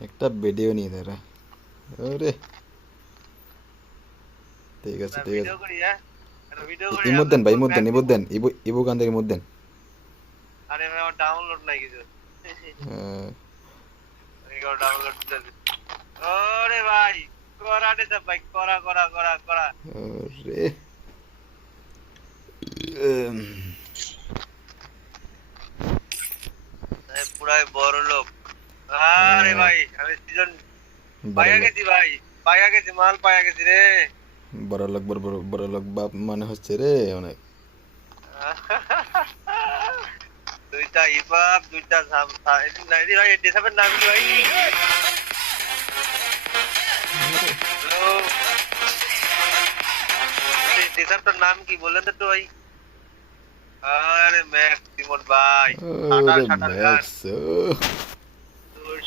একটা ভিডিও নিয়ে দাঁড়া। ওরে। ঠিক আছে ঠিক আছে। ভিডিও করি হ্যাঁ ভিডিও করি ইমুদ দেন ভাই ইমুদ দেন ইমুদ দেন ইবু ইবু থেকে ইমুদ দেন আরে আমার ডাউনলোড নাই কিছু। আহ, ডাউনলোড ওরে ভাই করা দে ভাই করা করা করা করা। ওরে। পুরাই বড় লোক আরে হ্যাঁ। ভাই আমি সিজন পাইয়া গেছি ভাই পাইয়া গেছি মাল পাইয়া গেছি রে। বড় লোক বড় বড় লোক বাপ মানে হচ্ছে রে অনেক। দুইটা ইপাপ দুইটা ঝাম নাইরি ভাই ডিসাবের নাম কি ভাই? ডিসাবটার নাম কি বললেন তো ভাই। আরে ম্যাক্স ভাই শাটার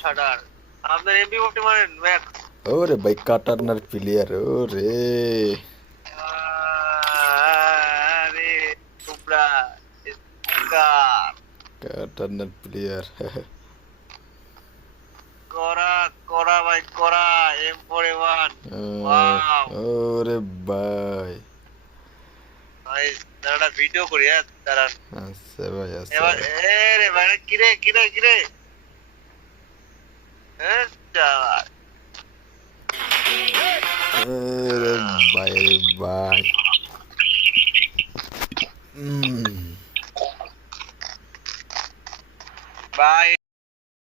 শাটার আপনার এমবি ফোর্টি মারেন ম্যাক্স ওরে ভাই কাটারনার প্লেয়ার ওরে। আরে কাটারনার প্লেয়ার করা করা ভাই করা এম ফোরে ওয়ান. ওরে ভাই। ভাই দাঁড়া ভিডিও করি হ্যাঁ দাঁড়া। আচ্ছা ভাই আচ্ছা এবার এ রে ভাই কিরে কিরে কিরে? Bye, bye. Mm. Bye.